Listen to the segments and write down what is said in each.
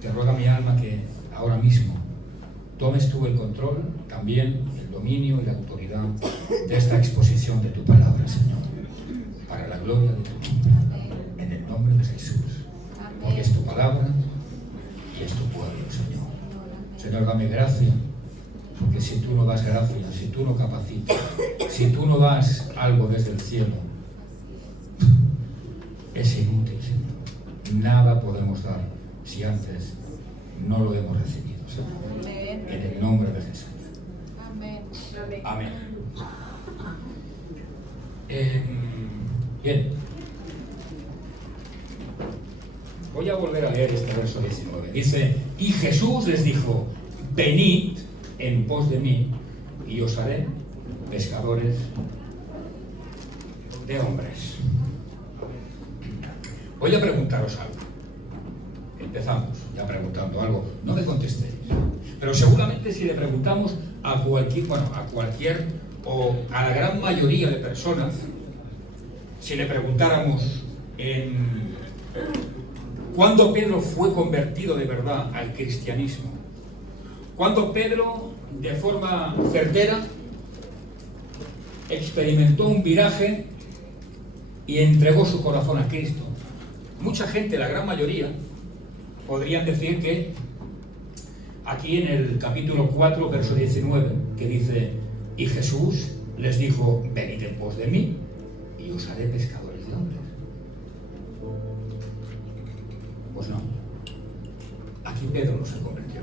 te ruega mi alma que ahora mismo tomes tú el control, también el dominio y la autoridad de esta exposición de tu palabra, Señor, para la gloria de tu nombre, en el nombre de Jesús, porque es tu palabra y es tu pueblo, Señor. Señor, dame gracia, porque si tú no das gracia, si tú no capacitas, si tú no das algo desde el cielo, es inútil, Señor. Nada podemos dar si antes no lo hemos recibido, Señor. En el nombre de Jesús. Amén. Amén. Bien. Voy a volver a leer este verso 19. Dice, y Jesús les dijo, venid en pos de mí, y os haré pescadores de hombres. Voy a preguntaros algo. Empezamos ya preguntando algo. No me contestéis. Pero seguramente si le preguntamos a cualquier o a la gran mayoría de personas, si le preguntáramos ¿cuándo Pedro fue convertido de verdad al cristianismo? ¿Cuándo Pedro, de forma certera, experimentó un viraje y entregó su corazón a Cristo? Mucha gente, la gran mayoría, podrían decir que aquí en el capítulo 4, verso 19, que dice, y Jesús les dijo, venid en pos de mí, y os haré pescadores de hombres. Pues no. Aquí Pedro no se convirtió.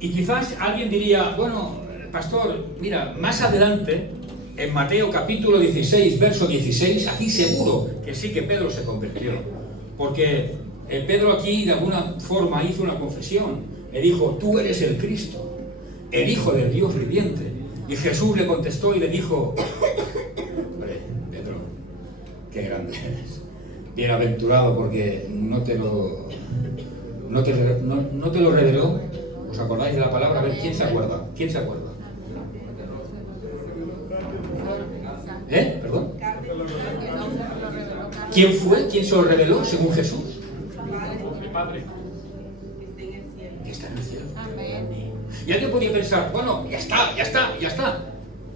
Y quizás alguien diría, bueno, pastor, mira, más adelante, en Mateo capítulo 16, verso 16, aquí seguro que sí que Pedro se convirtió. Porque Pedro aquí de alguna forma hizo una confesión. Le dijo, tú eres el Cristo, el Hijo del Dios viviente. Y Jesús le contestó y le dijo, hombre, Pedro, qué grande eres. Bienaventurado porque no te lo reveló. ¿Os acordáis de la palabra? A ver, ¿quién se acuerda? ¿Quién se acuerda? ¿Perdón? ¿Quién fue? ¿Quién se lo reveló según Jesús? Mi Padre. Que está en el cielo. Y alguien podía pensar, bueno, ya está.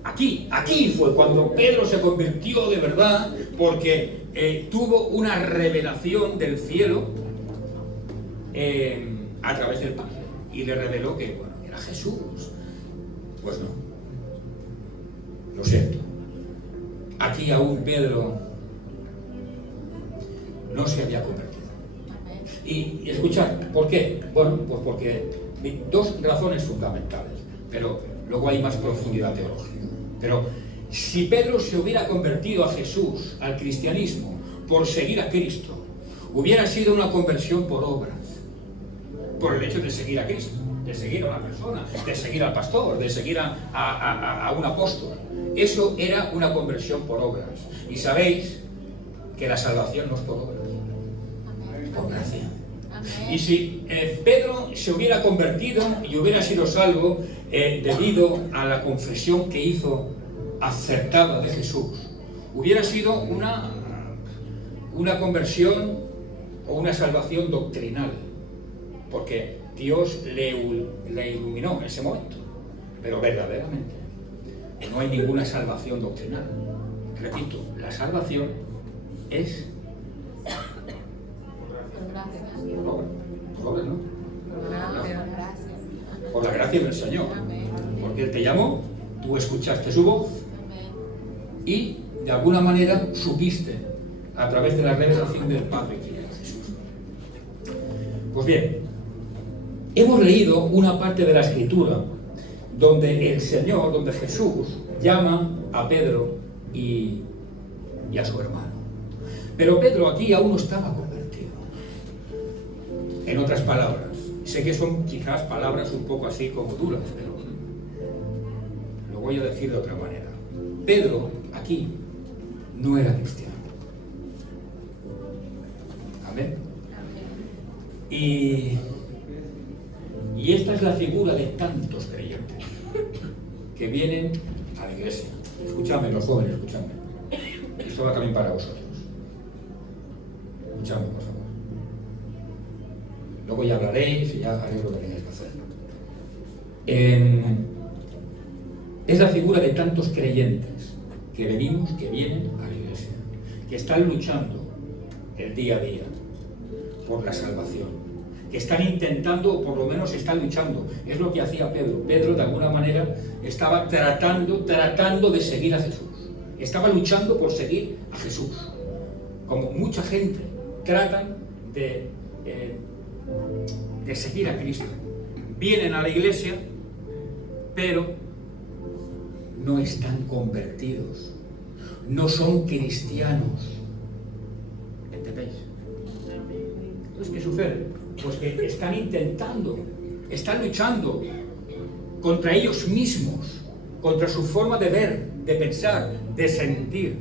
Aquí fue cuando Pedro se convirtió de verdad, porque tuvo una revelación del cielo a través del Padre. Y le reveló que, bueno, era Jesús. Pues no. Lo siento. Aquí aún Pedro no se había convertido. Y escuchad, ¿por qué? Bueno, pues porque dos razones fundamentales, pero luego hay más profundidad teológica. Pero si Pedro se hubiera convertido a Jesús, al cristianismo, por seguir a Cristo, hubiera sido una conversión por obras, por el hecho de seguir a Cristo, de seguir a una persona, de seguir al pastor, de seguir a un apóstol. Eso era una conversión por obras. Y sabéis que la salvación no es por obras, por gracia. Y si Pedro se hubiera convertido y hubiera sido salvo debido a la confesión que hizo acertada de Jesús, hubiera sido una conversión o una salvación doctrinal, porque Dios le iluminó en ese momento, pero verdaderamente no hay ninguna salvación doctrinal. Repito, la salvación es por obra, ¿no? Por la gracia del Señor. Porque Él te llamó, tú escuchaste su voz y de alguna manera supiste a través de la revelación del Padre quién era Jesús. Pues bien, hemos leído una parte de la Escritura donde el Señor, donde Jesús llama a Pedro y a su hermano. Pero Pedro aquí aún no estaba convertido. En otras palabras, sé que son quizás palabras un poco así como duras, pero lo voy a decir de otra manera. Pedro aquí no era cristiano. Amén. Y esta es la figura de tantos creyentes que vienen a la iglesia. Escuchadme, los jóvenes, escuchadme. Esto va también para vosotros. Escuchadme, por favor. Luego ya hablaréis y ya haréis lo que tengáis que hacer. Es la figura de tantos creyentes que venimos, que vienen a la iglesia, que están luchando el día a día por la salvación, que están intentando, o por lo menos están luchando. Es lo que hacía Pedro. Pedro, de alguna manera, estaba tratando de seguir a Jesús. Estaba luchando por seguir a Jesús. Como mucha gente tratan de seguir a Cristo. Vienen a la iglesia, pero no están convertidos. No son cristianos. ¿Entendéis? Entonces, ¿qué sucede? Pues que están intentando, están luchando contra ellos mismos, contra su forma de ver, de pensar, de sentir.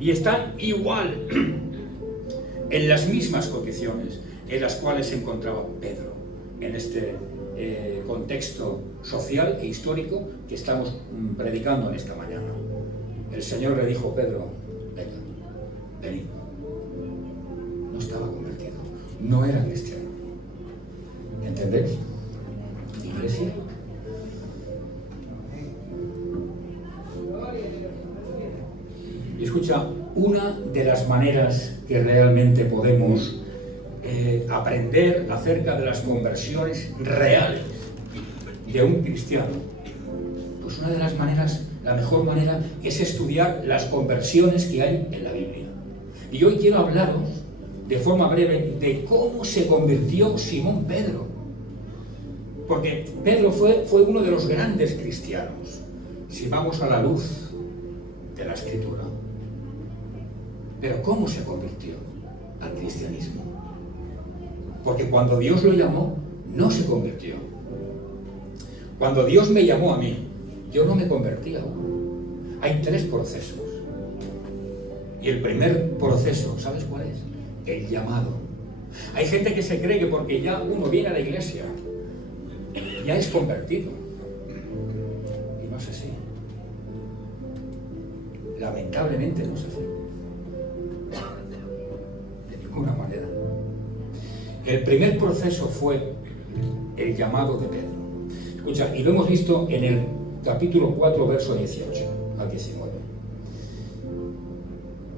Y están igual en las mismas condiciones en las cuales se encontraba Pedro en este contexto social e histórico que estamos predicando en esta mañana. El Señor le dijo: Pedro, venga, venid. No estaba convertido, no era cristiano. ¿Entendéis? Iglesia. Y escucha, una de las maneras que realmente podemos aprender acerca de las conversiones reales de un cristiano, pues una de las maneras, la mejor manera, es estudiar las conversiones que hay en la Biblia. Y hoy quiero hablaros de forma breve de cómo se convirtió Simón Pedro. Porque Pedro fue uno de los grandes cristianos, si vamos a la luz de la Escritura. Pero ¿cómo se convirtió al cristianismo? Porque cuando Dios lo llamó, no se convirtió. Cuando Dios me llamó a mí, yo no me convertí aún. Hay 3 procesos. Y el primer proceso, ¿sabes cuál es? El llamado. Hay gente que se cree que porque ya uno viene a la iglesia, ya es convertido. Y no es así. Lamentablemente no es así. De ninguna manera. El primer proceso fue el llamado de Pedro. Escucha, y lo hemos visto en el capítulo 4, verso 18 al 19.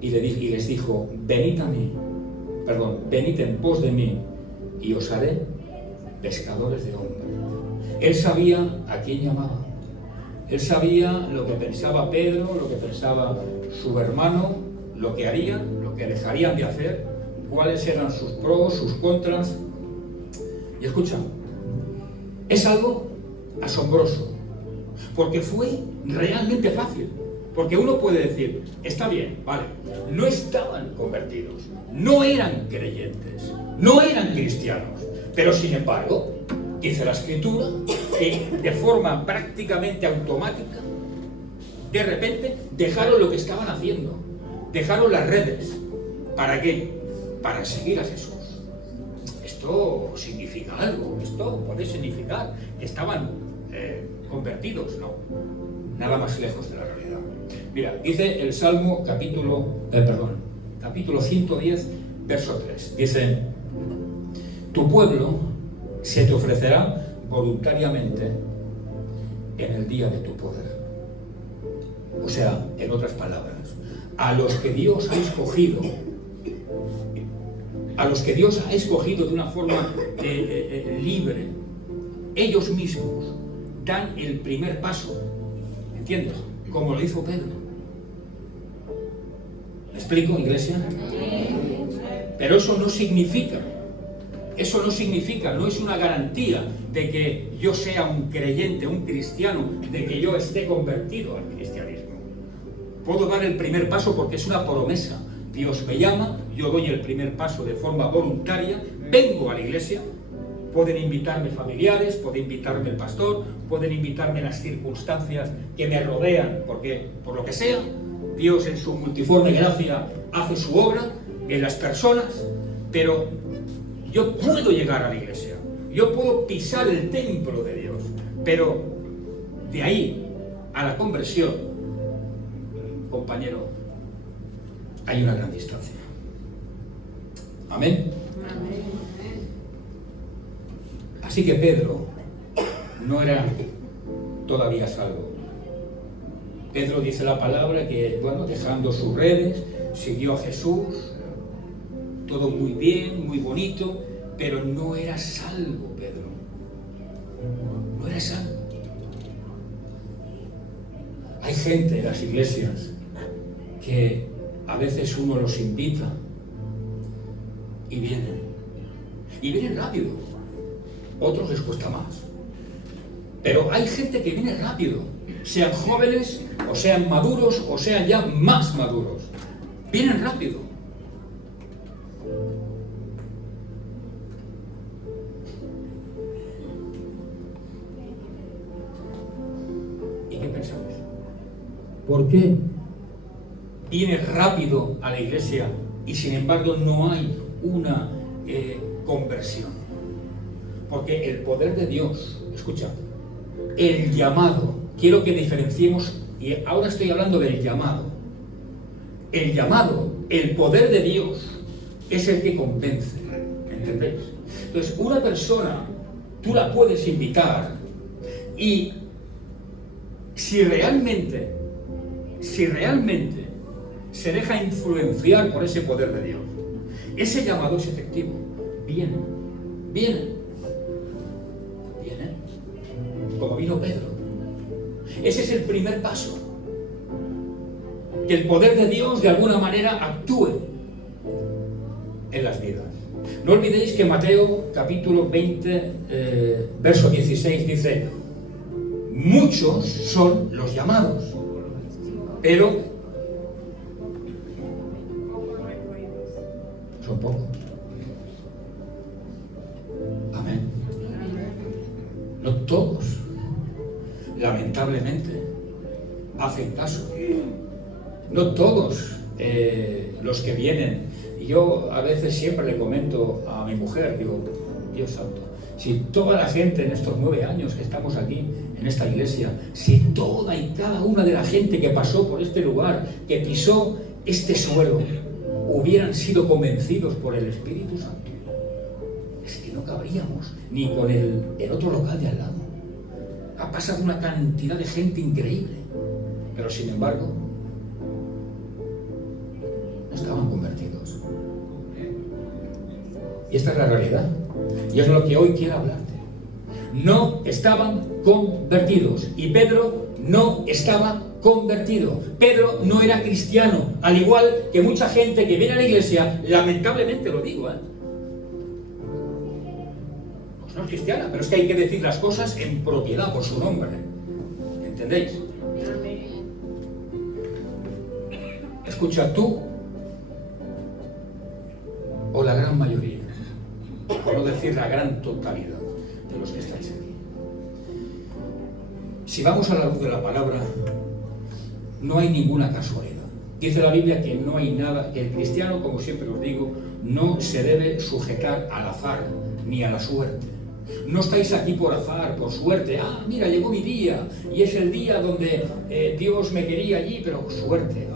Y les dijo: venid en pos de mí, y os haré pescadores de hombres. Él sabía a quién llamaba. Él sabía lo que pensaba Pedro, lo que pensaba su hermano, lo que harían, lo que dejarían de hacer, cuáles eran sus pros, sus contras. Y escucha, es algo asombroso, porque fue realmente fácil. Porque uno puede decir: está bien, vale, no estaban convertidos, no eran creyentes, no eran cristianos, pero sin embargo, dice la Escritura que de forma prácticamente automática, de repente, dejaron lo que estaban haciendo, dejaron las redes. ¿Para qué? Para seguir a Jesús. Esto significa algo, esto puede significar que estaban convertidos, ¿no? Nada más lejos de la realidad. Mira, dice el Salmo capítulo 110, verso 3. Dice: tu pueblo se te ofrecerá voluntariamente en el día de tu poder. O sea, en otras palabras, a los que Dios ha escogido, de una forma libre, ellos mismos dan el primer paso. ¿Entiendes? Como lo hizo Pedro. ¿Me explico, iglesia? Pero eso no significa, no es una garantía de que yo sea un creyente, un cristiano, de que yo esté convertido al cristianismo. Puedo dar el primer paso porque es una promesa. Dios me llama, yo doy el primer paso de forma voluntaria, vengo a la iglesia. Pueden invitarme familiares, puede invitarme el pastor, pueden invitarme las circunstancias que me rodean, porque por lo que sea, Dios en su multiforme gracia hace su obra en las personas, pero yo puedo llegar a la iglesia, yo puedo pisar el templo de Dios, pero de ahí a la conversión, compañero, hay una gran distancia. Amén. Así que Pedro no era todavía salvo. Pedro dice la palabra que, bueno, dejando sus redes, siguió a Jesús, todo muy bien, muy bonito, pero no era salvo Pedro. No era salvo. Hay gente en las iglesias que a veces uno los invita y vienen rápido. Otros les cuesta más. Pero hay gente que viene rápido, sean jóvenes, o sean maduros, o sean ya más maduros. Vienen rápido. ¿Y qué pensamos? ¿Por qué viene rápido a la iglesia y sin embargo no hay una conversión? Porque el poder de Dios, escucha, el llamado, quiero que diferenciemos, y ahora estoy hablando del llamado. El llamado, el poder de Dios, es el que convence, ¿entendéis? Entonces, una persona, tú la puedes invitar y si realmente se deja influenciar por ese poder de Dios, ese llamado es efectivo. Viene, como vino Pedro. Ese es el primer paso. Que el poder de Dios de alguna manera actúe en las vidas. No olvidéis que Mateo capítulo 20, verso 16 dice: muchos son los llamados, pero son pocos. Amén. No todos, lamentablemente, hacen caso. No todos los que vienen. Y yo a veces siempre le comento a mi mujer, digo, Dios santo, si toda la gente en estos 9 años que estamos aquí, en esta iglesia, si toda y cada una de la gente que pasó por este lugar, que pisó este suelo, hubieran sido convencidos por el Espíritu Santo, es que no cabríamos ni con el otro local de al lado. Ha pasado una cantidad de gente increíble, pero sin embargo no estaban convertidos. Y esta es la realidad, y es lo que hoy quiero hablarte. No estaban convertidos, y Pedro no estaba convertido. Pedro no era cristiano, al igual que mucha gente que viene a la iglesia, lamentablemente lo digo, pues no es cristiana, pero es que hay que decir las cosas en propiedad por su nombre. ¿Entendéis? Escucha, tú o la gran mayoría, por no decir la gran totalidad de los que estáis aquí. Si vamos a la luz de la palabra, no hay ninguna casualidad. Dice la Biblia que no hay nada, que el cristiano, como siempre os digo, no se debe sujetar al azar ni a la suerte. No estáis aquí por azar, por suerte. Ah, mira, llegó mi día y es el día donde Dios me quería allí, pero suerte.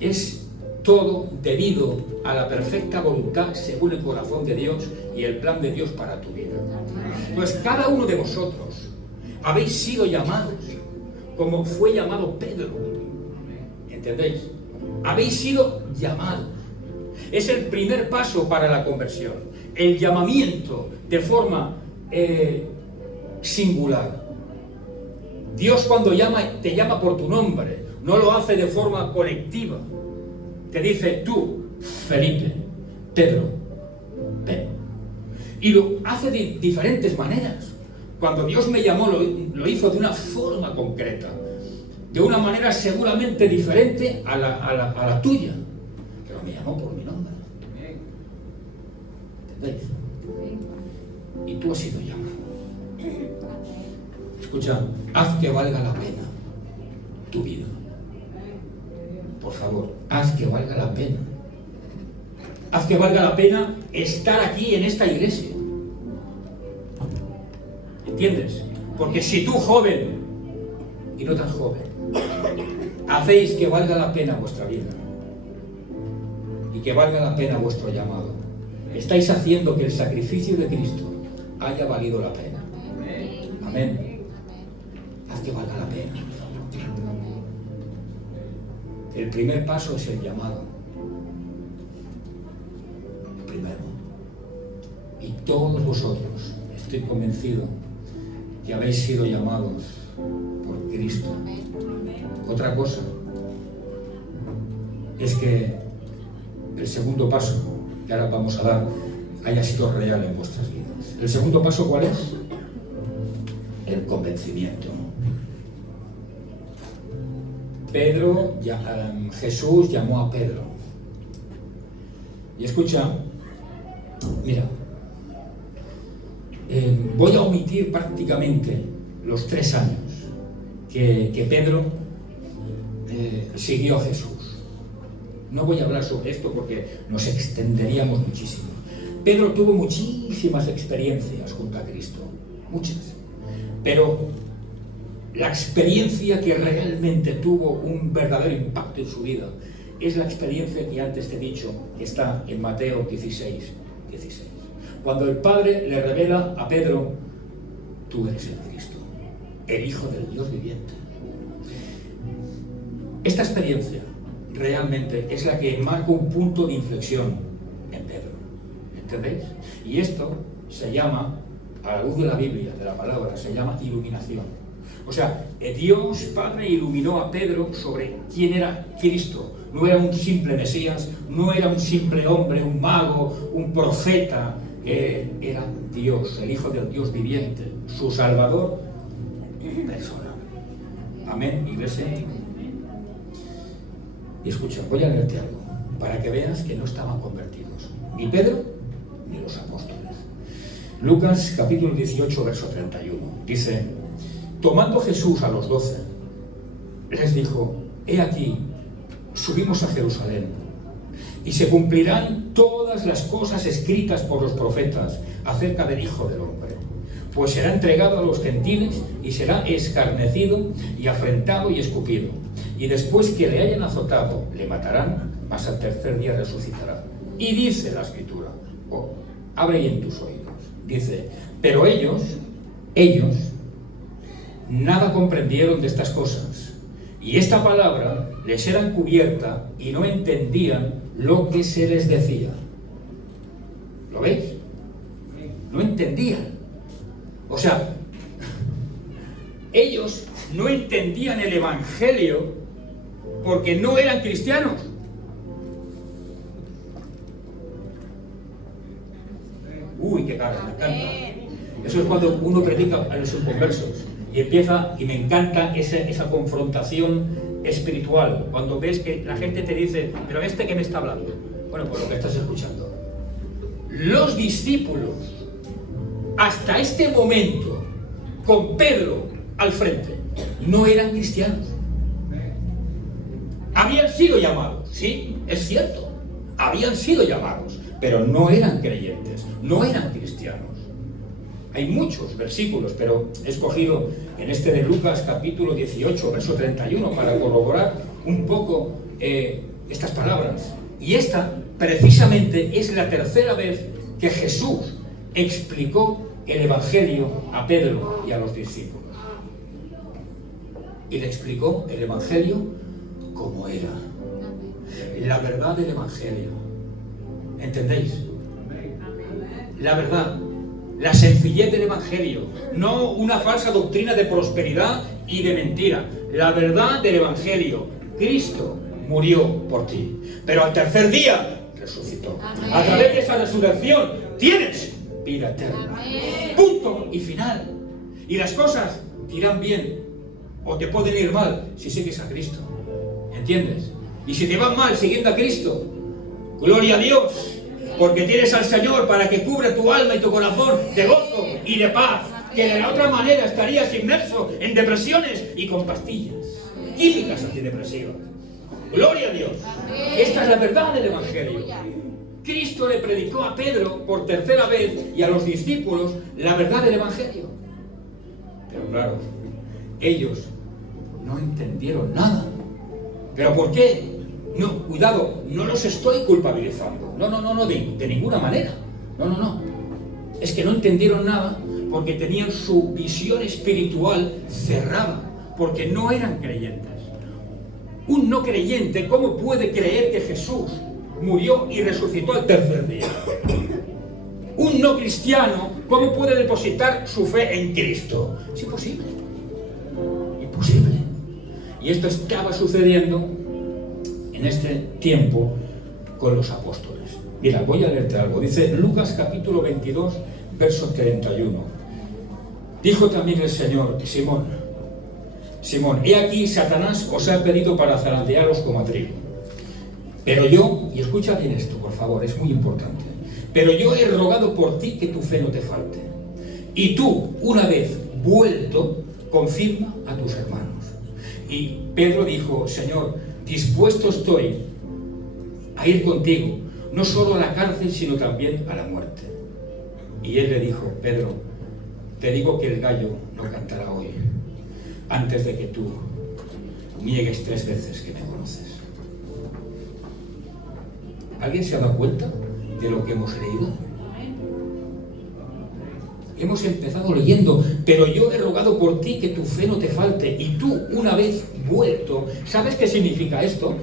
Es todo debido a la perfecta voluntad según el corazón de Dios y el plan de Dios para tu vida. Pues cada uno de vosotros habéis sido llamados como fue llamado Pedro. ¿Entendéis? Habéis sido llamados. Es el primer paso para la conversión. El llamamiento de forma singular. Dios cuando llama, te llama por tu nombre. No lo hace de forma colectiva. Te dice tú, Felipe, Pedro, ven. Y lo hace de diferentes maneras. Cuando Dios me llamó, lo hizo de una forma concreta. De una manera seguramente diferente a la tuya. Pero me llamó por mi nombre. ¿Entendéis? Y tú has sido llamado. Escucha, haz que valga la pena tu vida. Por favor, haz que valga la pena. Haz que valga la pena estar aquí en esta iglesia. ¿Entiendes? Porque si tú, joven y no tan joven, hacéis que valga la pena vuestra vida y que valga la pena vuestro llamado, estáis haciendo que el sacrificio de Cristo haya valido la pena. Amén. Haz que valga la pena. El primer paso es el llamado. El primero. Y todos vosotros, estoy convencido, que habéis sido llamados por Cristo. Otra cosa es que el segundo paso que ahora vamos a dar haya sido real en vuestras vidas. ¿El segundo paso cuál es? El convencimiento. Jesús llamó a Pedro. Y escucha, mira, voy a omitir prácticamente los 3 años que Pedro siguió a Jesús. No voy a hablar sobre esto porque nos extenderíamos muchísimo. Pedro tuvo muchísimas experiencias junto a Cristo, muchas. Pero la experiencia que realmente tuvo un verdadero impacto en su vida es la experiencia que antes te he dicho, que está en Mateo 16. Cuando el Padre le revela a Pedro: tú eres el Cristo, el Hijo del Dios viviente. Esta experiencia realmente es la que marca un punto de inflexión en Pedro. ¿Entendéis? Y esto se llama, a la luz de la Biblia, de la palabra, se llama iluminación. O sea, Dios Padre iluminó a Pedro sobre quién era Cristo. No era un simple Mesías, no era un simple hombre, un mago, un profeta. Era Dios, el Hijo del Dios viviente, su Salvador personal. Amén, iglesia. Y escucha, voy a leerte algo, para que veas que no estaban convertidos, ni Pedro, ni los apóstoles. Lucas capítulo 18, verso 31, dice: tomando Jesús a los 12, les dijo: he aquí, subimos a Jerusalén, y se cumplirán todas las cosas escritas por los profetas acerca del Hijo del Hombre. Pues será entregado a los gentiles, y será escarnecido, y afrentado, y escupido. Y después que le hayan azotado, le matarán, mas al tercer día resucitará. Y dice la Escritura, abre ahí en tus oídos, dice: pero ellos, nada comprendieron de estas cosas, y esta palabra les era encubierta, y no entendían lo que se les decía. ¿Lo veis? No entendían. O sea, ellos no entendían el Evangelio porque no eran cristianos. Uy, qué cara, me encanta. Eso es cuando uno predica a los inconversos y empieza, y me encanta esa confrontación espiritual, cuando ves que la gente te dice: pero ¿que me está hablando? Bueno, por lo que estás escuchando. Los discípulos, hasta este momento, con Pedro al frente, no eran cristianos. Habían sido llamados, sí, es cierto, habían sido llamados, pero no eran creyentes, no eran cristianos. Hay muchos versículos, pero he escogido en este de Lucas capítulo 18, verso 31, para corroborar un poco estas palabras. Y esta, precisamente, es la tercera vez que Jesús explicó el Evangelio a Pedro y a los discípulos. Y le explicó el Evangelio como era. La verdad del Evangelio. ¿Entendéis? La verdad. La sencillez del Evangelio, no una falsa doctrina de prosperidad y de mentira. La verdad del Evangelio: Cristo murió por ti, pero al tercer día resucitó. Amén. A través de esa resurrección tienes vida eterna. Amén. Punto y final. Y las cosas te irán bien o te pueden ir mal si sigues a Cristo. ¿Entiendes? Y si te van mal siguiendo a Cristo, gloria a Dios, porque tienes al Señor para que cubra tu alma y tu corazón de gozo y de paz, que de la otra manera estarías inmerso en depresiones y con pastillas químicas antidepresivas. Gloria a Dios. Esta es la verdad del Evangelio. Cristo le predicó a Pedro por tercera vez y a los discípulos la verdad del Evangelio. Pero claro, ellos no entendieron nada. ¿Pero por qué? No, cuidado, no los estoy culpabilizando. No, de ninguna manera. No. es que no entendieron nada porque tenían su visión espiritual cerrada, porque no eran creyentes. Un no creyente, ¿cómo puede creer que Jesús murió y resucitó al tercer día? Un no cristiano, ¿cómo puede depositar su fe en Cristo? Es imposible. Imposible. Y esto estaba sucediendo en este tiempo con los apóstoles. Mira, voy a leerte algo. Dice Lucas capítulo 22, verso 31. Dijo también el Señor: Simón, he aquí Satanás os ha pedido para zarandearos como a trigo. Pero yo, y escucha bien esto, por favor, es muy importante. Pero yo he rogado por ti que tu fe no te falte. Y tú, una vez vuelto, confirma a tus hermanos. Y Pedro dijo: Señor, dispuesto estoy a ir contigo, no solo a la cárcel, sino también a la muerte. Y él le dijo: Pedro, te digo que el gallo no cantará hoy, antes de que tú niegues 3 veces que me conoces. ¿Alguien se ha dado cuenta de lo que hemos leído? Hemos empezado leyendo: pero yo he rogado por ti que tu fe no te falte, y tú, una vez vuelto, ¿sabes qué significa esto?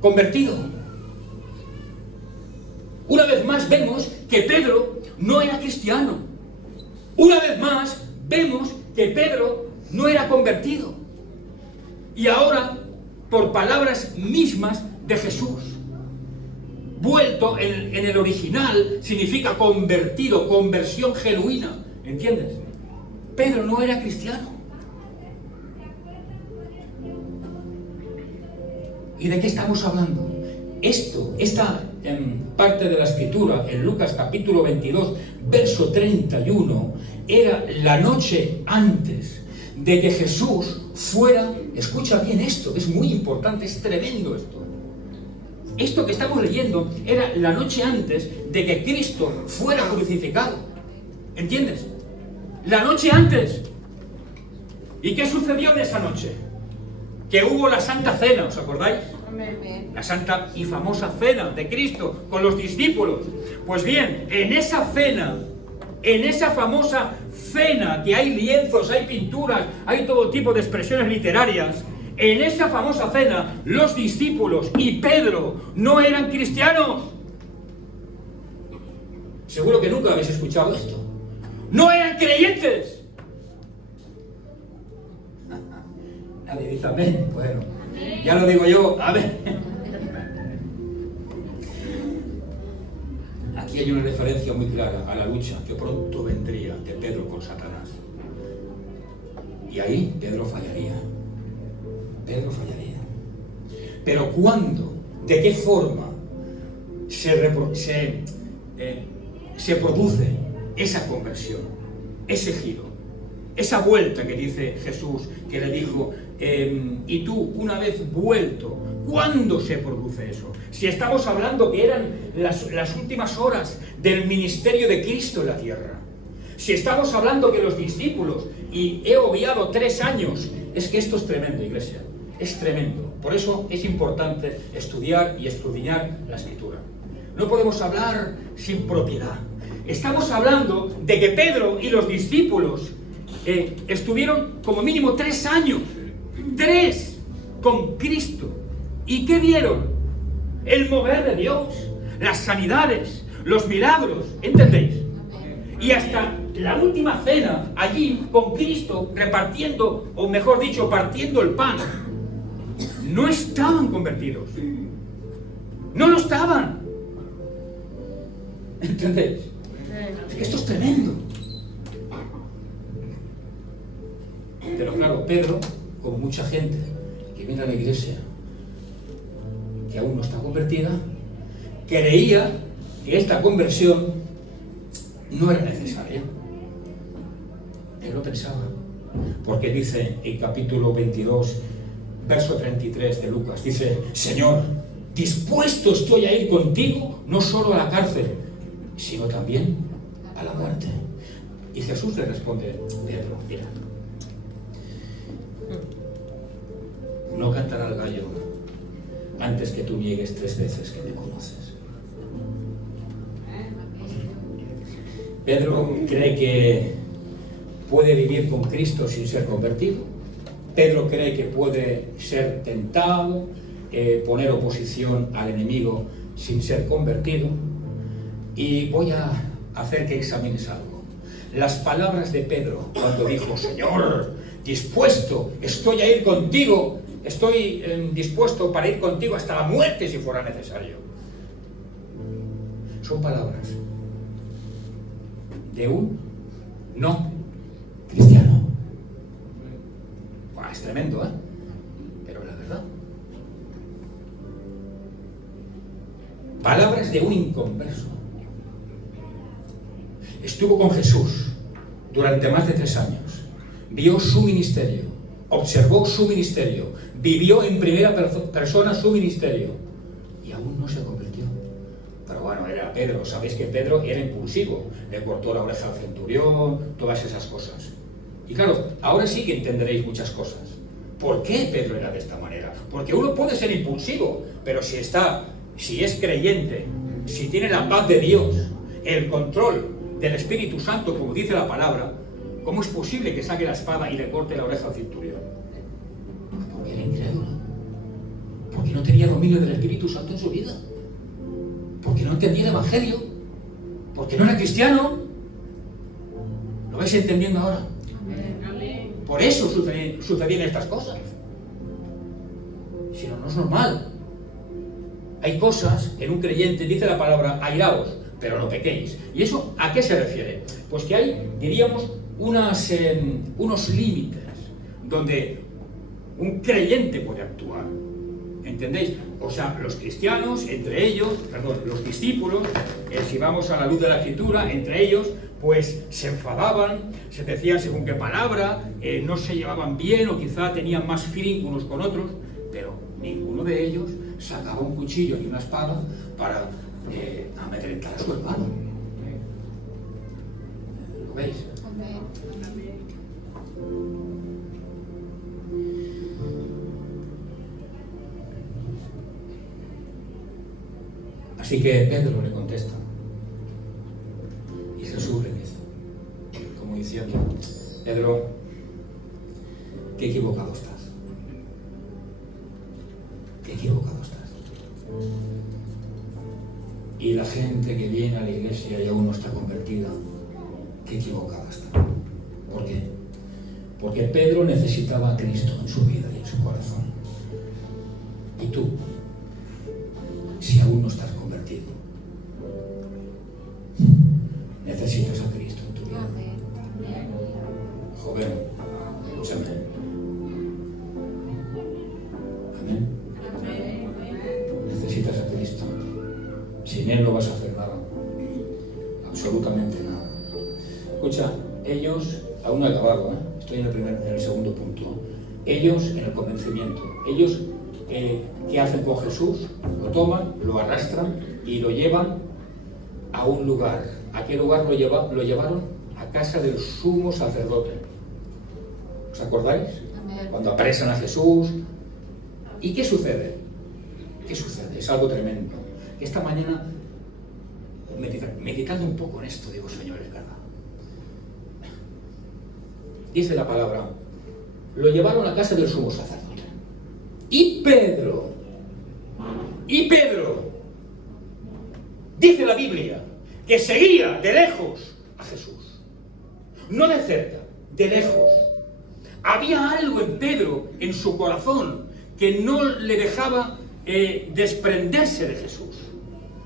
Convertido. Una vez más vemos que Pedro no era cristiano. Una vez más vemos que Pedro no era convertido. Y ahora, por palabras mismas de Jesús, vuelto en el original significa convertido, conversión genuina, ¿entiendes? Pedro no era cristiano. ¿Y de qué estamos hablando? Esta parte de la escritura, en Lucas capítulo 22, verso 31, era la noche antes de que Jesús fuera. Escucha bien esto, es muy importante, es tremendo esto. Esto que estamos leyendo era la noche antes de que Cristo fuera crucificado. ¿Entiendes? La noche antes. ¿Y qué sucedió en esa noche? Que hubo la Santa Cena, ¿os acordáis? La santa y famosa cena de Cristo con los discípulos. Pues bien, en esa cena, en esa famosa cena, que hay lienzos, hay pinturas, hay todo tipo de expresiones literarias, en esa famosa cena, los discípulos y Pedro no eran cristianos. Seguro que nunca habéis escuchado esto. No eran creyentes. Nadie dice amén. Bueno, ya lo digo yo, a ver. Aquí hay una referencia muy clara a la lucha que pronto vendría de Pedro con Satanás. Y ahí Pedro fallaría. Pedro fallaría. Pero ¿cuándo? ¿De qué forma se produce esa conversión? Ese giro. Esa vuelta que dice Jesús, que le dijo: y tú, una vez vuelto, ¿cuándo se produce eso? Si estamos hablando que eran las últimas horas del ministerio de Cristo en la tierra. Si estamos hablando que los discípulos, y he obviado 3 años, es que esto es tremendo, iglesia, es tremendo. Por eso es importante estudiar y escudriñar la Escritura. No podemos hablar sin propiedad. Estamos hablando de que Pedro y los discípulos estuvieron como mínimo 3 años, 3, con Cristo. ¿Y qué vieron? El mover de Dios, las sanidades, los milagros, ¿entendéis? Y hasta la última cena, allí con Cristo, repartiendo, o mejor dicho, partiendo el pan, no estaban convertidos. No lo estaban. ¿Entendéis? Es que esto es tremendo. Pero claro, Pedro, como mucha gente que viene a la iglesia que aún no está convertida, creía que esta conversión no era necesaria. Él lo pensaba. Porque dice en capítulo 22, verso 33 de Lucas, dice: Señor, dispuesto estoy a ir contigo, no solo a la cárcel, sino también a la muerte. Y Jesús le responde: Pedro, mira, no cantará el gallo antes que tú niegues 3 veces que me conoces. Pedro cree que puede vivir con Cristo sin ser convertido. Pedro cree que puede ser tentado, poner oposición al enemigo sin ser convertido. Y voy a hacer que examines algo. Las palabras de Pedro cuando dijo: Señor, dispuesto estoy a ir contigo, estoy dispuesto para ir contigo hasta la muerte si fuera necesario. Son palabras de un no cristiano. Es tremendo, ¿eh? Pero la verdad. Palabras de un inconverso. Estuvo con Jesús durante más de 3 años. Vio su ministerio, observó su ministerio, vivió en primera persona su ministerio y aún no se convirtió. Pero bueno, era Pedro. Sabéis que Pedro era impulsivo. Le cortó la oreja al centurión, todas esas cosas. Y claro, ahora sí que entenderéis muchas cosas. ¿Por qué Pedro era de esta manera? Porque uno puede ser impulsivo, pero si es creyente, si tiene la paz de Dios, el control del Espíritu Santo, como dice la palabra, ¿cómo es posible que saque la espada y le corte la oreja al centurión? Porque era incrédulo. Porque no tenía dominio del Espíritu Santo en su vida. Porque no entendía el Evangelio. Porque no era cristiano. ¿Lo vais entendiendo ahora? Por eso sucedían estas cosas. Si no, no es normal. Hay cosas en un creyente, dice la palabra, airaos, pero no pequéis. ¿Y eso a qué se refiere? Pues que hay, diríamos, unos límites donde un creyente puede actuar. ¿Entendéis? O sea, los cristianos, entre ellos, los discípulos, si vamos a la luz de la Escritura, entre ellos, pues se enfadaban, se decían según qué palabra, no se llevaban bien o quizá tenían más feeling unos con otros, pero ninguno de ellos sacaba un cuchillo ni una espada para amedrentar a su hermano. ¿Lo veis? Así que Pedro le contesta. Y Jesús le dice, como diciendo: Pedro, qué equivocado estás. Qué equivocado estás. Y la gente que viene a la iglesia y aún no está convertida, qué equivocada está. ¿Por qué? Porque Pedro necesitaba a Cristo en su vida y en su corazón. Y tú, si aún no estás convertido, necesitas a Cristo en tu vida. Joven, escúchame. Amén. Necesitas a Cristo. Sin Él no vas a hacer nada. Absolutamente nada. Escucha, ellos, aún no he acabado, estoy en el segundo punto. Ellos en el convencimiento. Ellos, ¿qué hacen con Jesús? Lo toman, lo arrastran y lo llevan a un lugar. ¿A qué lugar lo llevaron? A casa del sumo sacerdote. ¿Os acordáis? Amén. Cuando apresan a Jesús. ¿Y qué sucede? ¿Qué sucede? Es algo tremendo. Esta mañana, meditando un poco en esto, digo, Señor, es verdad. Dice la palabra, lo llevaron a casa del sumo sacerdote. Y Pedro, dice la Biblia, que seguía de lejos a Jesús. No de cerca, de lejos. Había algo en Pedro, en su corazón, que no le dejaba desprenderse de Jesús.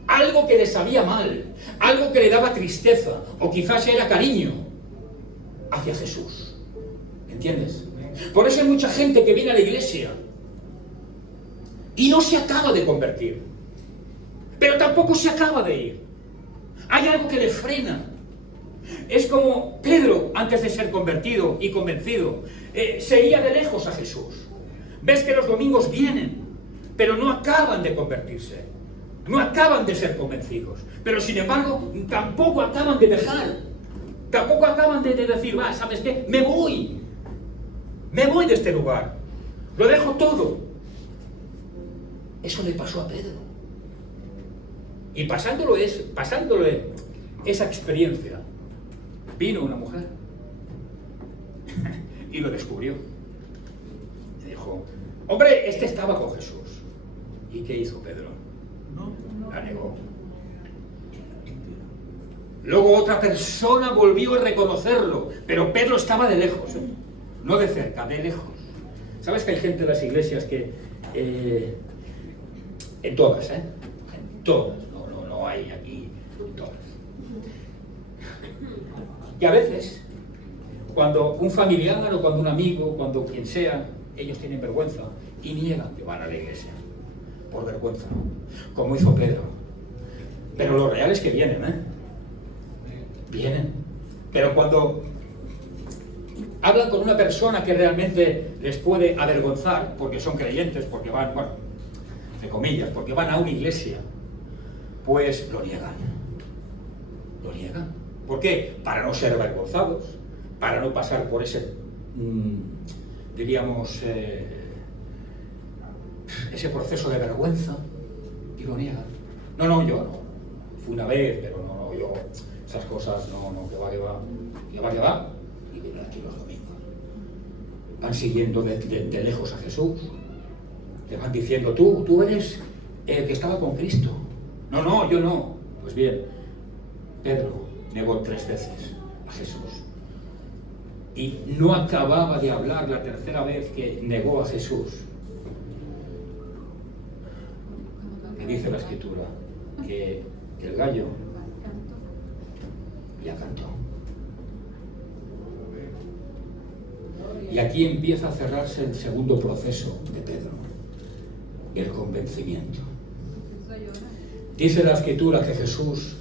Algo que le sabía mal, algo que le daba tristeza, o quizás era cariño hacia Jesús. ¿Entiendes? Por eso hay mucha gente que viene a la iglesia y no se acaba de convertir, pero tampoco se acaba de ir. Hay algo que le frena. Es como Pedro, antes de ser convertido y convencido, seguía de lejos a Jesús. Ves que los domingos vienen, pero no acaban de convertirse, no acaban de ser convencidos, pero sin embargo tampoco acaban de dejar, tampoco acaban de decir, va, ¿sabes qué? Me voy de este lugar, lo dejo todo. Eso le pasó a Pedro. Y pasándole esa experiencia, Vino una mujer y lo descubrió. Y dijo, hombre, este estaba con Jesús. ¿Y qué hizo Pedro? La negó. Luego otra persona volvió a reconocerlo, pero Pedro estaba de lejos, no de cerca, de lejos. ¿Sabes que hay gente en las iglesias que, en todas, en todas, no hay aquí, en todas. Y a veces, cuando un familiar o cuando un amigo, cuando quien sea, ellos tienen vergüenza y niegan que van a la iglesia, por vergüenza, como hizo Pedro. Pero lo real es que vienen, Vienen. Pero cuando hablan con una persona que realmente les puede avergonzar, porque son creyentes, porque van, bueno, entre comillas, porque van a una iglesia, pues lo niegan. Lo niegan. ¿Por qué? Para no ser avergonzados, para no pasar por ese, diríamos, ese proceso de vergüenza, y lo niegan. No, yo no. Fui una vez, pero no, yo, esas cosas, que va. Y vienen aquí los domingos. Van siguiendo de lejos a Jesús. Le van diciendo, tú eres el que estaba con Cristo. No, yo no. Pues bien, Pedro negó 3 veces a Jesús. Y no acababa de hablar la tercera vez que negó a Jesús. Que dice la Escritura que el gallo ya cantó. Y aquí empieza a cerrarse el segundo proceso de Pedro, el convencimiento. Dice la Escritura que Jesús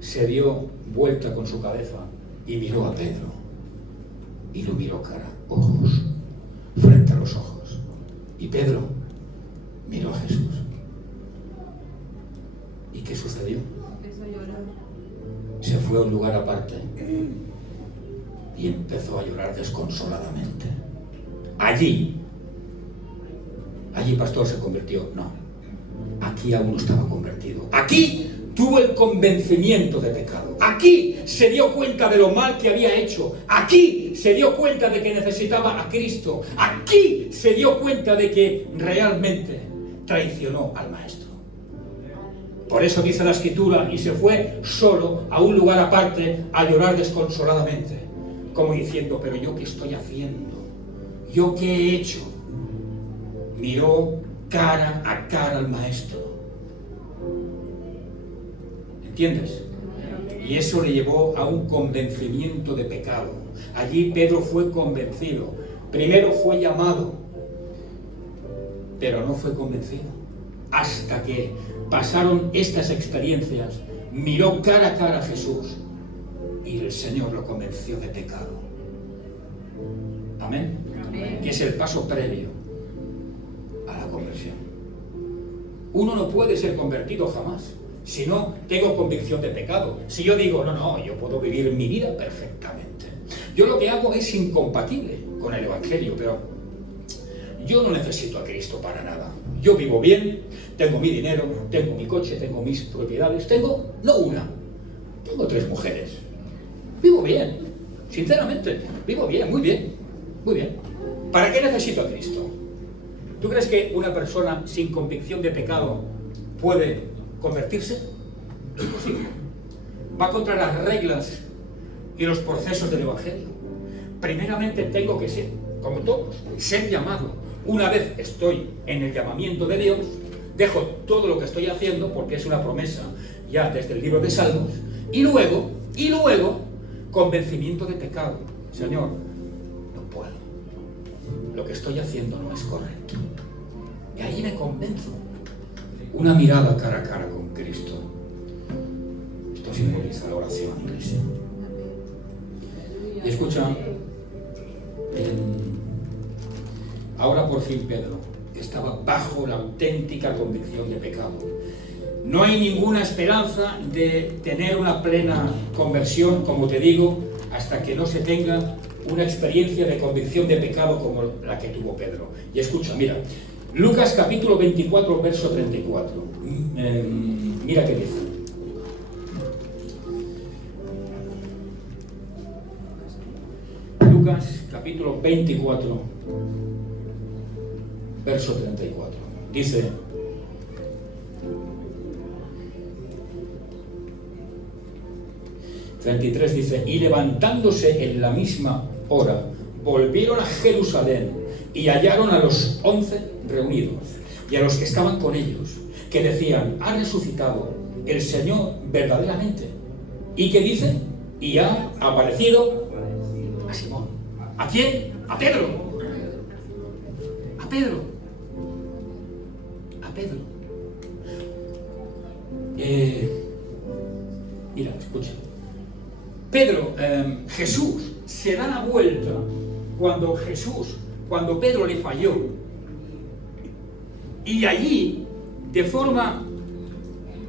se dio vuelta con su cabeza y miró a Pedro. Y lo miró ojos, frente a los ojos. Y Pedro miró a Jesús. ¿Y qué sucedió? Se fue a un lugar aparte y empezó a llorar desconsoladamente. Allí, pastor, se convirtió. No, aquí aún no estaba convertido. Aquí tuvo el convencimiento de pecado. Aquí se dio cuenta de lo mal que había hecho. Aquí se dio cuenta de que necesitaba a Cristo. Aquí se dio cuenta de que realmente traicionó al Maestro. Por eso dice la Escritura, y se fue solo a un lugar aparte a llorar desconsoladamente, como diciendo, pero ¿yo qué estoy haciendo? ¿Yo qué he hecho? Miró cara a cara al Maestro. ¿Entiendes? Y eso le llevó a un convencimiento de pecado. Allí Pedro fue convencido. Primero fue llamado, pero no fue convencido. Hasta que pasaron estas experiencias, miró cara a cara a Jesús y el Señor lo convenció de pecado. Amén. Que es el paso previo a la conversión. Uno no puede ser convertido jamás si no tengo convicción de pecado. Si yo digo, no, yo puedo vivir mi vida perfectamente. Yo lo que hago es incompatible con el Evangelio, pero yo no necesito a Cristo para nada. Yo vivo bien, tengo mi dinero, tengo mi coche, tengo mis propiedades, tengo 3 mujeres. Vivo bien, sinceramente, vivo bien, muy bien. ¿Para qué necesito a Cristo? ¿Tú crees que una persona sin convicción de pecado puede convertirse? Es imposible. Va contra las reglas y los procesos del Evangelio. Primeramente tengo que ser, como todos, ser llamado. Una vez estoy en el llamamiento de Dios, dejo todo lo que estoy haciendo, porque es una promesa ya desde el libro de Salmos, y luego, convencimiento de pecado. Señor, no puedo. Lo que estoy haciendo no es correcto. Y ahí me convenzo. Una mirada cara a cara con Cristo. Esto simboliza la oración, iglesia. Y escucha, ahora por fin Pedro estaba bajo la auténtica convicción de pecado. No hay ninguna esperanza de tener una plena conversión, como te digo, hasta que no se tenga una experiencia de convicción de pecado como la que tuvo Pedro. Y escucha, mira, Lucas capítulo 24, verso 34. Mira qué dice. Lucas capítulo 24, verso 34. Dice: y levantándose en la misma hora, volvieron a Jerusalén y hallaron a los 11 reunidos y a los que estaban con ellos, que decían: ha resucitado el Señor verdaderamente. ¿Y qué dice? Y ha aparecido a Simón. ¿A quién? A Pedro. A Pedro. A Pedro. Mira, escucha. Pedro, Jesús se da la vuelta cuando Pedro le falló. Y allí, de forma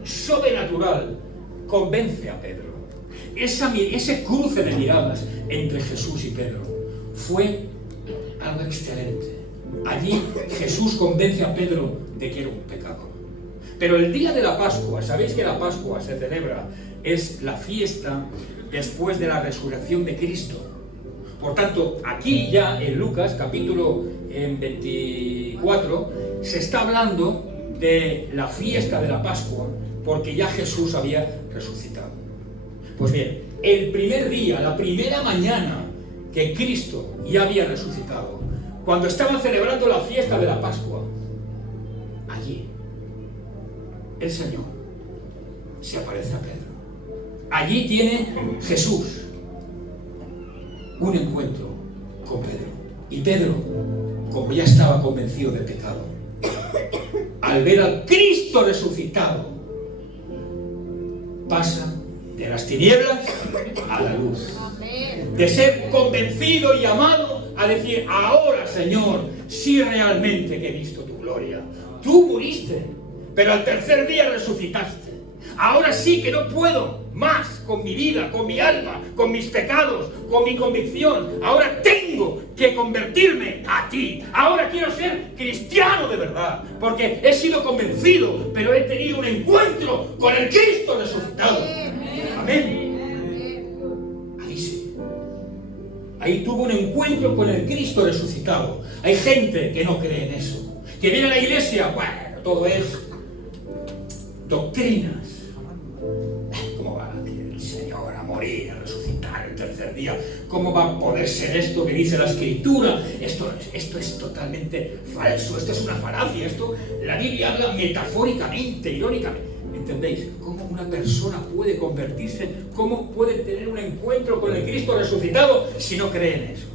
sobrenatural, convence a Pedro. Ese cruce de miradas entre Jesús y Pedro fue algo excelente. Allí Jesús convence a Pedro de que era un pecador. Pero el día de la Pascua, sabéis que la Pascua se celebra, es la fiesta después de la resurrección de Cristo. Por tanto, aquí ya en Lucas capítulo 24 se está hablando de la fiesta de la Pascua, porque ya Jesús había resucitado. Pues bien, el primer día, la primera mañana que Cristo ya había resucitado, cuando estaban celebrando la fiesta de la Pascua, allí el Señor se aparece a Pedro. Allí tiene Jesús un encuentro con Pedro. Y Pedro, como ya estaba convencido del pecado, al ver al Cristo resucitado, pasa de las tinieblas a la luz. De ser convencido y amado a decir: ahora, Señor, sí realmente que he visto tu gloria. Tú muriste, pero al tercer día resucitaste. Ahora sí que no puedo más con mi vida, con mi alma, con mis pecados, con mi convicción. Ahora tengo que convertirme a ti. Ahora quiero ser cristiano de verdad, porque he sido convencido, pero he tenido un encuentro con el Cristo resucitado. Amén. Ahí sí. Ahí tuvo un encuentro con el Cristo resucitado. Hay gente que no cree en eso, que viene a la iglesia, bueno, todo es doctrinas. ¿Cómo va el Señor a morir, a resucitar el tercer día? ¿Cómo va a poder ser esto que dice la Escritura? Esto es totalmente falso, esto es una falacia, la Biblia habla metafóricamente, irónicamente. ¿Entendéis? ¿Cómo una persona puede convertirse? ¿Cómo puede tener un encuentro con el Cristo resucitado si no cree en eso?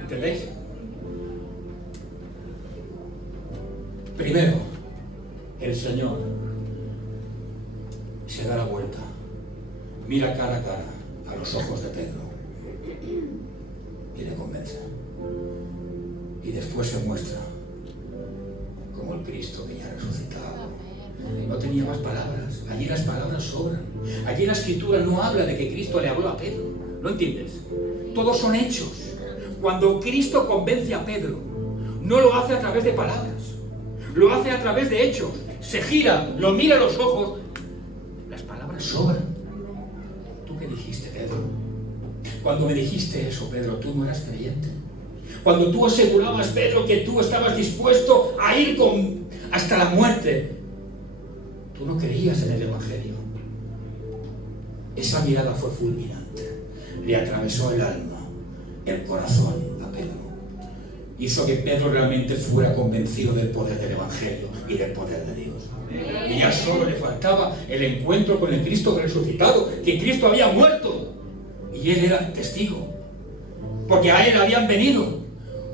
¿Entendéis? Primero, el Señor se da la vuelta, mira cara a cara a los ojos de Pedro y le convence. Y después se muestra como el Cristo que ya ha resucitado. No tenía más palabras. Allí las palabras sobran. Allí la Escritura no habla de que Cristo le habló a Pedro. ¿Lo entiendes? Todos son hechos. Cuando Cristo convence a Pedro, no lo hace a través de palabras, lo hace a través de hechos. Se gira, lo mira a los ojos. Las palabras sobran. ¿Tú qué dijiste, Pedro? Cuando me dijiste eso, Pedro, tú no eras creyente. Cuando tú asegurabas, Pedro, que tú estabas dispuesto a ir hasta la muerte, tú no creías en el Evangelio. Esa mirada fue fulminante. Le atravesó el alma, el corazón a Pedro. Hizo que Pedro realmente fuera convencido del poder del Evangelio y del poder de Dios. Y ya solo le faltaba el encuentro con el Cristo resucitado, que Cristo había muerto. Y él era testigo. Porque a él habían venido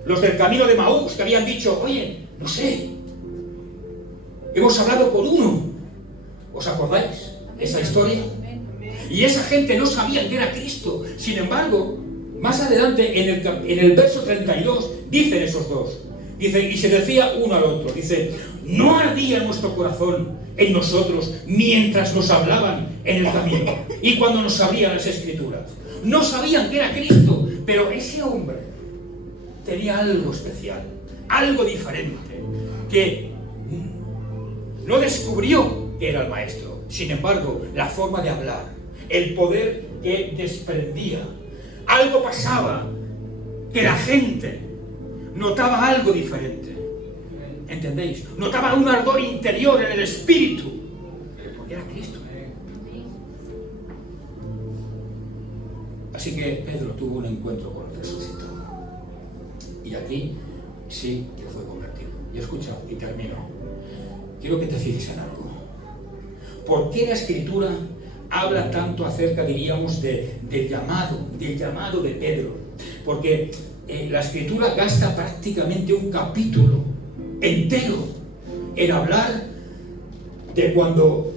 los del camino de Maús, que habían dicho: oye, no sé, hemos hablado con uno. ¿Os acordáis esa historia? Y esa gente no sabía que era Cristo. Sin embargo, más adelante en el verso 32 dicen esos dos. Dice, y se decía uno al otro, dice: no ardía nuestro corazón en nosotros mientras nos hablaban en el camino y cuando nos abrían las Escrituras. No sabían que era Cristo, pero ese hombre tenía algo especial, algo diferente, que no descubrió que era el Maestro. Sin embargo, la forma de hablar, el poder que desprendía, algo pasaba, que la gente notaba algo diferente. ¿Entendéis? Notaba un ardor interior en el espíritu, porque era Cristo. Así que Pedro tuvo un encuentro con el resucitado. Y aquí sí que fue convertido. Y escucha, y termino. Quiero que te fijes en algo. ¿Por qué la Escritura habla tanto acerca, diríamos, del llamado de Pedro? Porque la Escritura gasta prácticamente un capítulo entero en hablar de cuando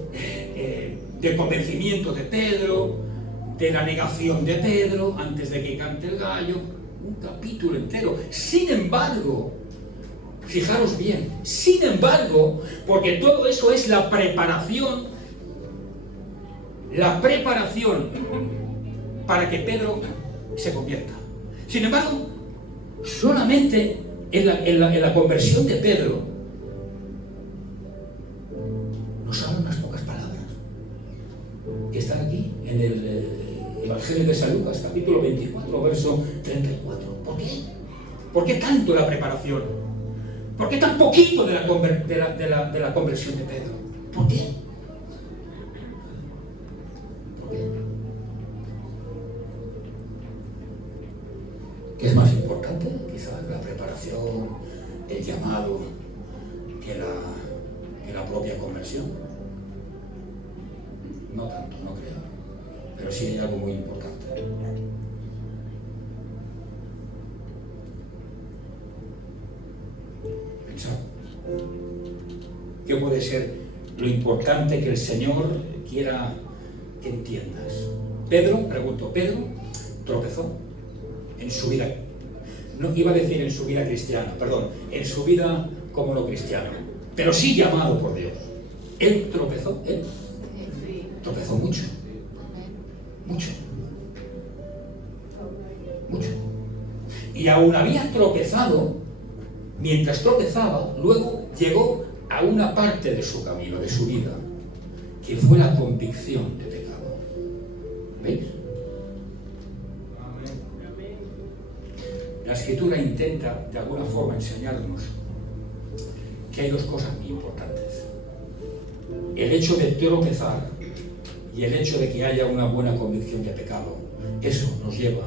del convencimiento de Pedro, de la negación de Pedro antes de que cante el gallo, un capítulo entero. Sin embargo, fijaros bien, sin embargo, porque todo eso es la preparación para que Pedro se convierta. Sin embargo, solamente en la conversión de Pedro nos hablan unas pocas palabras que están aquí en el Evangelio de San Lucas, capítulo 24, verso 34. ¿Por qué? ¿Por qué tanto la preparación? ¿Por qué tan poquito de la conversión de Pedro? ¿Por qué? ¿Por qué? ¿Qué es más importante? Quizás la preparación, el llamado, que la propia conversión. No tanto, no creo. Pero sí hay algo muy importante. Pensad. ¿Qué puede ser lo importante que el Señor quiera que entiendas? Pedro tropezó en su vida. No iba a decir en su vida cristiana, perdón, en su vida como no cristiano, pero sí llamado por Dios. Él tropezó mucho. Y aún había tropezado, mientras tropezaba, luego llegó a una parte de su camino, de su vida, que fue la convicción de pecado. ¿Veis? La Escritura intenta, de alguna forma, enseñarnos que hay dos cosas muy importantes. El hecho de tropezar y el hecho de que haya una buena convicción de pecado. Eso nos lleva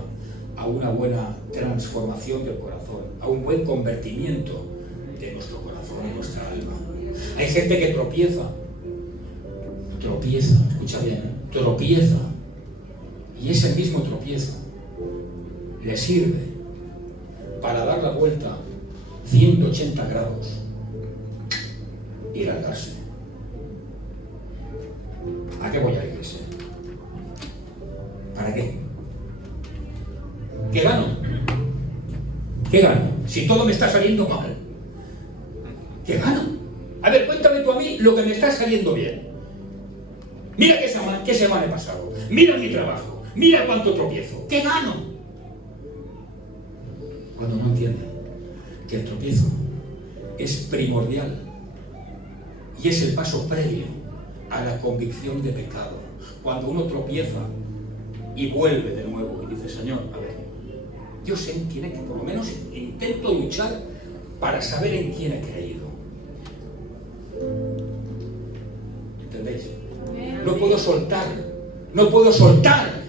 a una buena transformación del corazón, a un buen convertimiento de nuestro corazón y nuestra alma. Hay gente que tropieza, escucha bien, tropieza, y ese mismo tropiezo le sirve para dar la vuelta 180 grados y largarse. ¿A qué voy a iglesia? ¿Para qué? ¿Qué gano? ¿Qué gano? Si todo me está saliendo mal. ¿Qué gano? A ver, cuéntame tú a mí lo que me está saliendo bien. Mira qué semana he pasado. Mira mi trabajo. Mira cuánto tropiezo. ¿Qué gano? Cuando no entienden que el tropiezo es primordial y es el paso previo a la convicción de pecado. Cuando uno tropieza y vuelve de nuevo y dice, Señor, a ver, yo sé en quién, que por lo menos intento luchar para saber en quién he creído. ¿Entendéis? No puedo soltar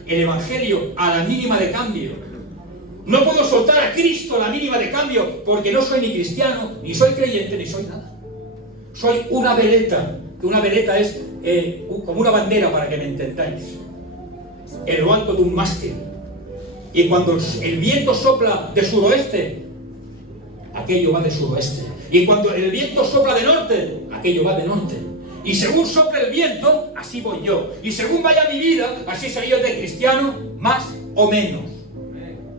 el Evangelio a la mínima de cambio. No puedo soltar a Cristo a la mínima de cambio, porque no soy ni cristiano, ni soy creyente, ni soy nada. Soy una veleta, que una veleta es como una bandera, para que me entendáis, en lo alto de un mástil. Y cuando el viento sopla de suroeste, aquello va de suroeste. Y cuando el viento sopla de norte, aquello va de norte. Y según sopla el viento, así voy yo. Y según vaya mi vida, así seré yo de cristiano, más o menos.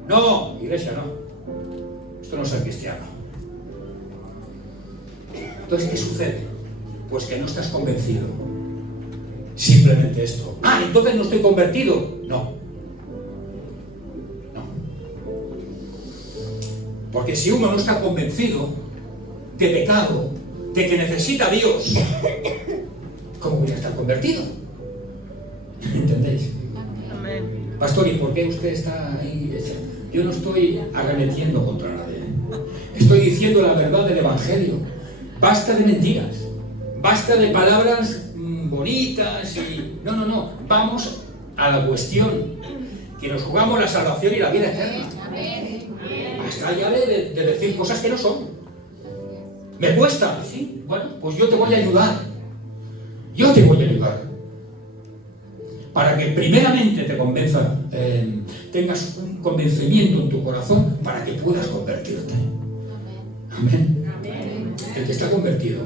No, iglesia, no. Esto no es ser cristiano. Entonces, ¿qué sucede? Pues que no estás convencido. Simplemente esto. Ah, entonces no estoy convertido. No. Porque si uno no está convencido de pecado, de que necesita a Dios, ¿cómo voy a estar convertido? ¿Entendéis? Amén. Pastor, ¿y por qué usted está ahí? Yo no estoy arremetiendo contra nadie. Estoy diciendo la verdad del Evangelio. Basta de mentiras. Basta de palabras bonitas y... No. Vamos a la cuestión. Que nos jugamos la salvación y la vida eterna. Basta ya de decir cosas que no son. ¿Me cuesta? Sí. Bueno, pues yo te voy a ayudar. Yo te voy a ayudar. Para que primeramente te convenza, tengas un convencimiento en tu corazón para que puedas convertirte. Amén. El que está convertido,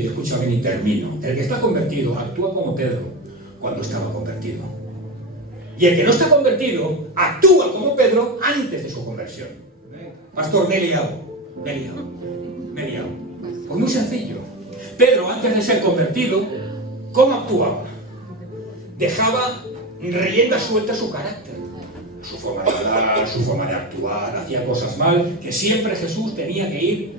y escucha bien y termino, el que está convertido actúa como Pedro cuando estaba convertido. Y el que no está convertido actúa como Pedro antes de su conversión. Pastor, me he liado. Pues muy sencillo. Pedro, antes de ser convertido, ¿cómo actuaba? Dejaba rienda suelta a su carácter, su forma de hablar, su forma de actuar, hacía cosas mal, que siempre Jesús tenía que ir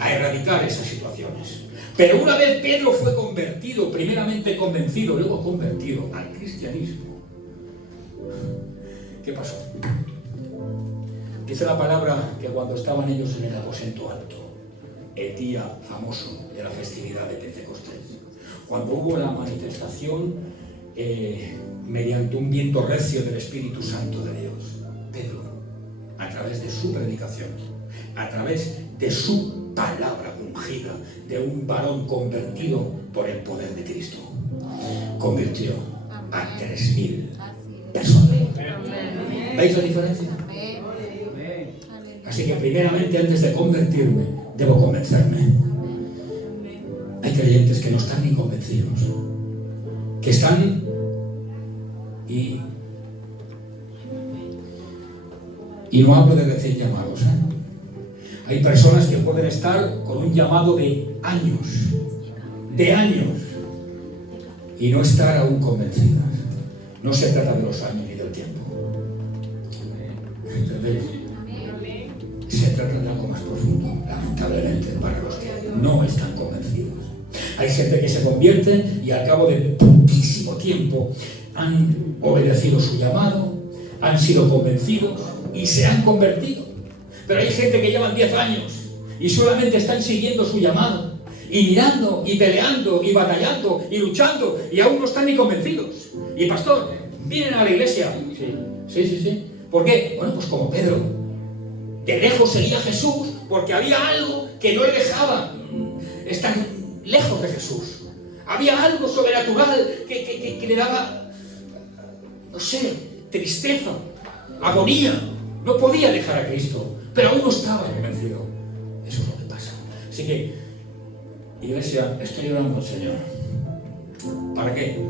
a erradicar esas situaciones. Pero una vez Pedro fue convertido, primeramente convencido, luego convertido al cristianismo, ¿qué pasó? Dice la palabra que cuando estaban ellos en el aposento alto, el día famoso de la festividad de Pentecostés, cuando hubo la manifestación mediante un viento recio del Espíritu Santo de Dios, Pedro, a través de su predicación, a través de su palabra ungida, de un varón convertido por el poder de Cristo, convirtió a 3.000 personas. ¿Veis la diferencia? Así que primeramente, antes de convertirme, debo convencerme. Hay creyentes que no están ni convencidos, que están y no hablo de recién llamados, Hay personas que pueden estar con un llamado de años, y no estar aún convencidas. No se trata de los años ni del tiempo. ¿Entendéis? Se trata de algo más profundo, lamentablemente, para los que no están convencidos. Hay gente que se convierte y al cabo de poquísimo tiempo han obedecido su llamado, han sido convencidos y se han convertido. Pero hay gente que llevan 10 años y solamente están siguiendo su llamado y mirando y peleando y batallando y luchando y aún no están ni convencidos. Y pastor, vienen a la iglesia. Sí. ¿Por qué? Bueno, pues como Pedro. De lejos seguía a Jesús porque había algo que no le dejaba estar lejos de Jesús. Había algo sobrenatural que le daba, no sé, tristeza, agonía. No podía dejar a Cristo, pero aún no estaba convencido. Eso es lo que pasa. Así que, iglesia, estoy orando al Señor. ¿Para qué?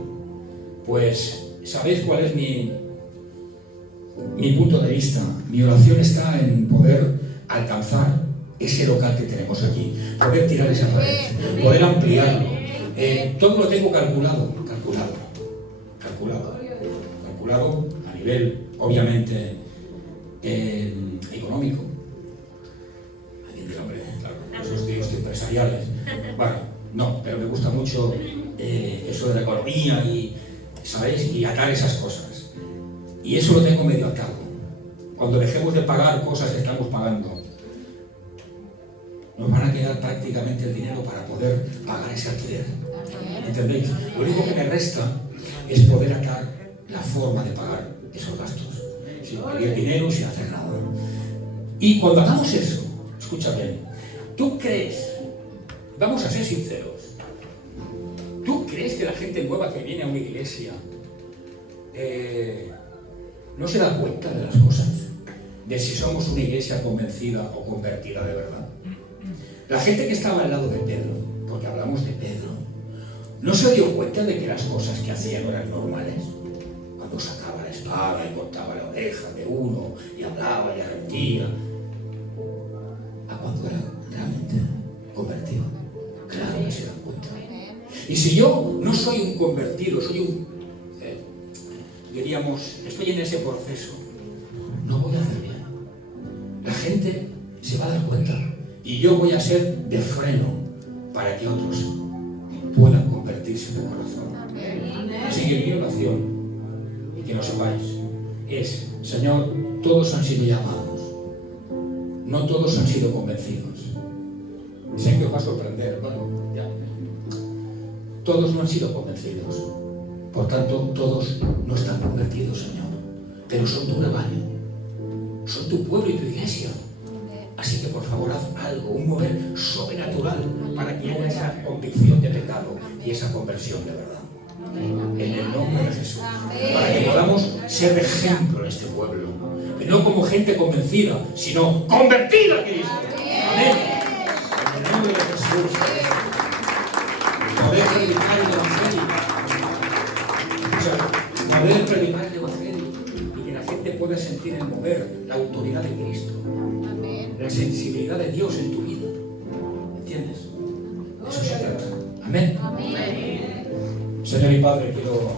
Pues, ¿sabéis cuál es mi punto de vista? Mi oración está en poder alcanzar ese local que tenemos aquí, poder tirar esa pared, poder ampliarlo. Todo lo tengo calculado a nivel, obviamente, económico. Hombre, claro, esos tíos empresariales. Bueno, no, pero me gusta mucho eso de la economía y, ¿sabéis? Y atar esas cosas. Y eso lo tengo medio atado. Cuando dejemos de pagar cosas que estamos pagando, nos van a quedar prácticamente el dinero para poder pagar ese alquiler. ¿Entendéis? Lo único que me resta es poder atar la forma de pagar esos gastos, sin pedir dinero, sin hacer nada. Y cuando hagamos eso, escucha bien, ¿tú crees, vamos a ser sinceros, ¿tú crees que la gente nueva que viene a una iglesia no se da cuenta de las cosas? De si somos una iglesia convencida o convertida de verdad. La gente que estaba al lado de Pedro, porque hablamos de Pedro, ¿no se dio cuenta de que las cosas que hacía no eran normales? Cuando sacaba la espada y cortaba la oreja de uno y hablaba y arrepentía. ¿A cuándo era realmente convertido? Claro que se dan cuenta. Y si yo no soy un convertido, soy un, diríamos, estoy en ese proceso, no voy a hacer bien. La gente se va a dar cuenta y yo voy a ser de freno para que otros puedan convertirse de corazón. Así en mi oración, y que lo sepáis, es, Señor, todos han sido llamados, no todos han sido convencidos. Sé que os va a sorprender, bueno, ya. Todos no han sido convencidos, por tanto, todos no están convertidos, Señor, pero son tu rebaño, son tu pueblo y tu iglesia. Así que por favor haz algo, un mover sobrenatural para que haya esa convicción de pecado y esa conversión de verdad. En el nombre de Jesús. Para que podamos ser de ejemplo en este pueblo. Pero no como gente convencida, sino convertida a Cristo. Amén. En el nombre de Jesús. Poder predicar el Evangelio. O sea, poder predicar el Evangelio. Y que la gente pueda sentir el mover, la autoridad de Cristo. La sensibilidad de Dios en tu vida. ¿Entiendes? Eso se trata. Amén. Amén. Señor y Padre, quiero